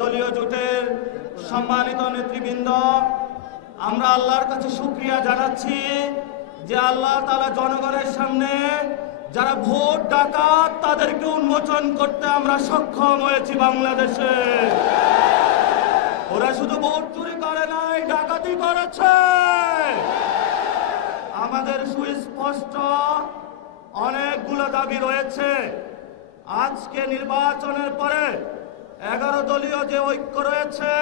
দলীয় জোটের সম্মানিত নেতৃবৃন্দ, আমরা আল্লাহর কাছে শুকরিয়া জানাচ্ছি যে আল্লাহ তাআলা জনগণের সামনে যারা ভোট ডাকাত তাদেরকে উন্মোচন করতে আমরা সক্ষম হয়েছি। বাংলাদেশে ওরা শুধু ভোট চুরি করে নাই, ডাকাতি করেছে। আমাদের সুস্পষ্ট অনেকগুলো দাবি রয়েছে। আজকে নির্বাচনের পরে 11 দলীয় যে ঐক্য রয়েছে,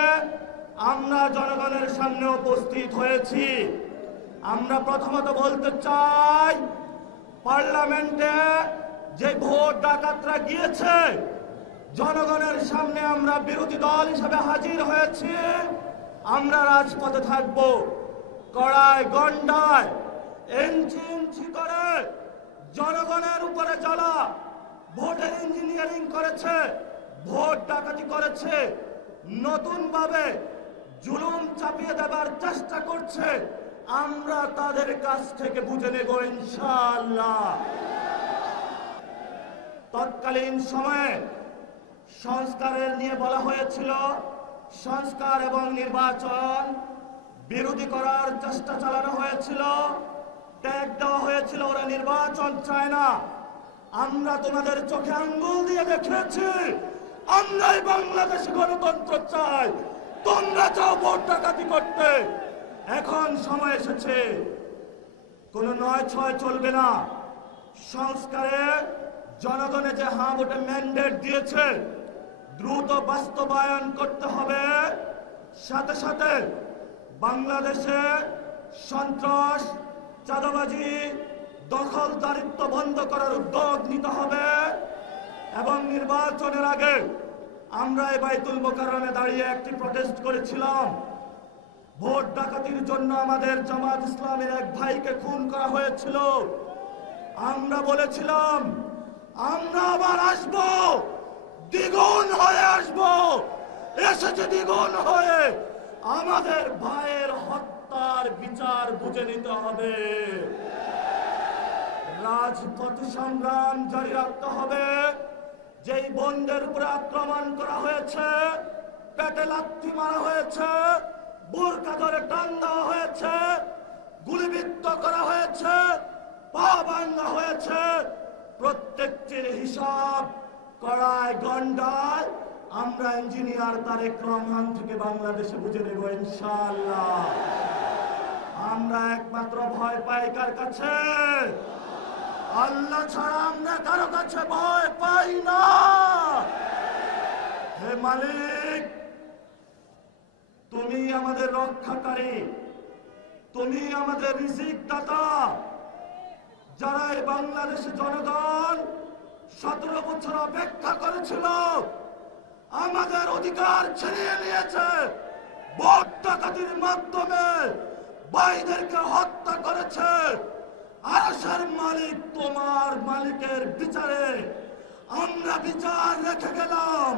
আমরা জনগণের সামনে উপস্থিত হয়েছি। আমরা প্রথমত বলতে চাই, পার্লামেন্টে যে ভোট ডাকাতরা গিয়েছে, জনগণের সামনে আমরা বিরোধী দল হিসেবে হাজির হয়েছি। আমরা রাজপথে থাকব। কড়ায় গন্ডায় ইঞ্চি ইঞ্চি করে জনগণের উপরে যারা ভোটের ইঞ্জিনিয়ারিং করেছে, ভোট ডাকাতি করেছে, নতুন ভাবে জুলুম চাপিয়ে দেবার চেষ্টা করছে, আমরা তাদের কাছ থেকে বুঝে নেব ইনশাআল্লাহ। তৎকালীন সময়ে সংস্কারের নিয়ে বলা হয়েছিল, সংস্কার এবং নির্বাচন বিরোধী করার চেষ্টা চালানো হয়েছিল, ট্যাগ দেওয়া হয়েছিল ওরা নির্বাচন চায় না। আমরা তোমাদের চোখে আঙ্গুল দিয়ে দেখেছি, আমরাই বাংলাদেশে গণতন্ত্র চাই, তোমরা চাও ভোট ডাকাতি করতে। এখন সময় এসেছে, কোনো ৯/৬ চলবে না। সংস্কারে জনগণে যে হ্যাঁ ভোটে ম্যান্ডেট দিয়েছে, দ্রুত বাস্তবায়ন করতে হবে। সাথে সাথে বাংলাদেশে সন্ত্রাস, চাঁদাবাজি, দখলদারিত্ব বন্ধ করার উদ্যোগ নিতে হবে। এবং নির্বাচনের আগে আমরা এই বাইতুল মোকাররমে দাঁড়িয়ে একটি প্রটেস্ট করেছিলাম। ভোট ডাকাতির জন্য আমাদের জামাত ইসলামের এক ভাইকে খুন করা হয়েছিল। আমরা বলেছিলাম, আমরা আবার আসব, দ্বিগুণ হয়ে আসব। এসেছে দ্বিগুণ হয়ে। আমাদের ভাইয়ের হত্যার বিচার বুঝে নিতে হবে। রাজপথ সংগ্রাম জারি রাখতে হবে। যেই বোনদের উপরে আক্রমণ করা হয়েছে, পেটে লাথি মারা হয়েছে, বোরকা ধরে টান দেওয়া হয়েছে, গুলিবিদ্ধ করা হয়েছে, পা ভাঙা হয়েছে, প্রত্যেকটির হিসাব কড়ায় গন্ডায় আমরা ইঞ্জিনিয়ার তারেক রহমান থেকে বাংলাদেশে বুঝে নেব ইনশাআল্লাহ। আমরা একমাত্র ভয় পাই কার কাছে? আল্লাহ ছাড়া আমরা কারো কাছে ভয় পাই না। হে মালিক, তুমি আমাদের রক্ষাকারী, তুমি আমাদের রিজিক দাতা। যারা এই বাংলাদেশে জনগণ 17 বছর অপেক্ষা করেছিল, আমাদের অধিকার ছিনিয়ে নিয়েছে, ভোট ডাকাতির মাধ্যমে ভাইদেরকে হত্যা করেছে। আরশের মালিক তোমার মালিকের বিচারে আমরা বিচার রেখে গেলাম।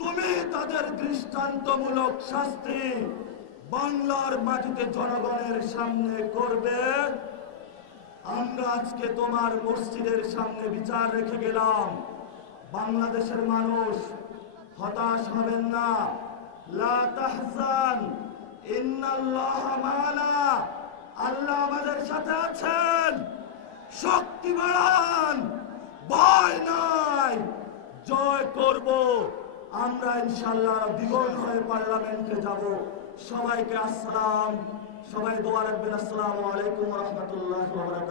তুমি তাদের দৃষ্টান্তমূলক শাস্তি বাংলার মাটিতে জনগণের সামনে করবে। আমরা আজকে তোমার মসজিদের সামনে বিচার রেখে গেলাম। বাংলাদেশের মানুষ হতাশ হবেন না। লা তাহজান, ইন্নাল্লাহা মা'ানা। আল্লাহ আমাদের সাথে আছেন। শক্তি বাড়ান, ভয় নাই, জয় করব। আমরা ইনশাআল্লাহ দ্বিগুণ হয়ে পার্লামেন্টে যাব। সবাইকে আসসালাম। সবাই দোয়া রাখবেন। আসসালামু আলাইকুম ওয়া রাহমাতুল্লাহি ওয়া বারাকাতুহু।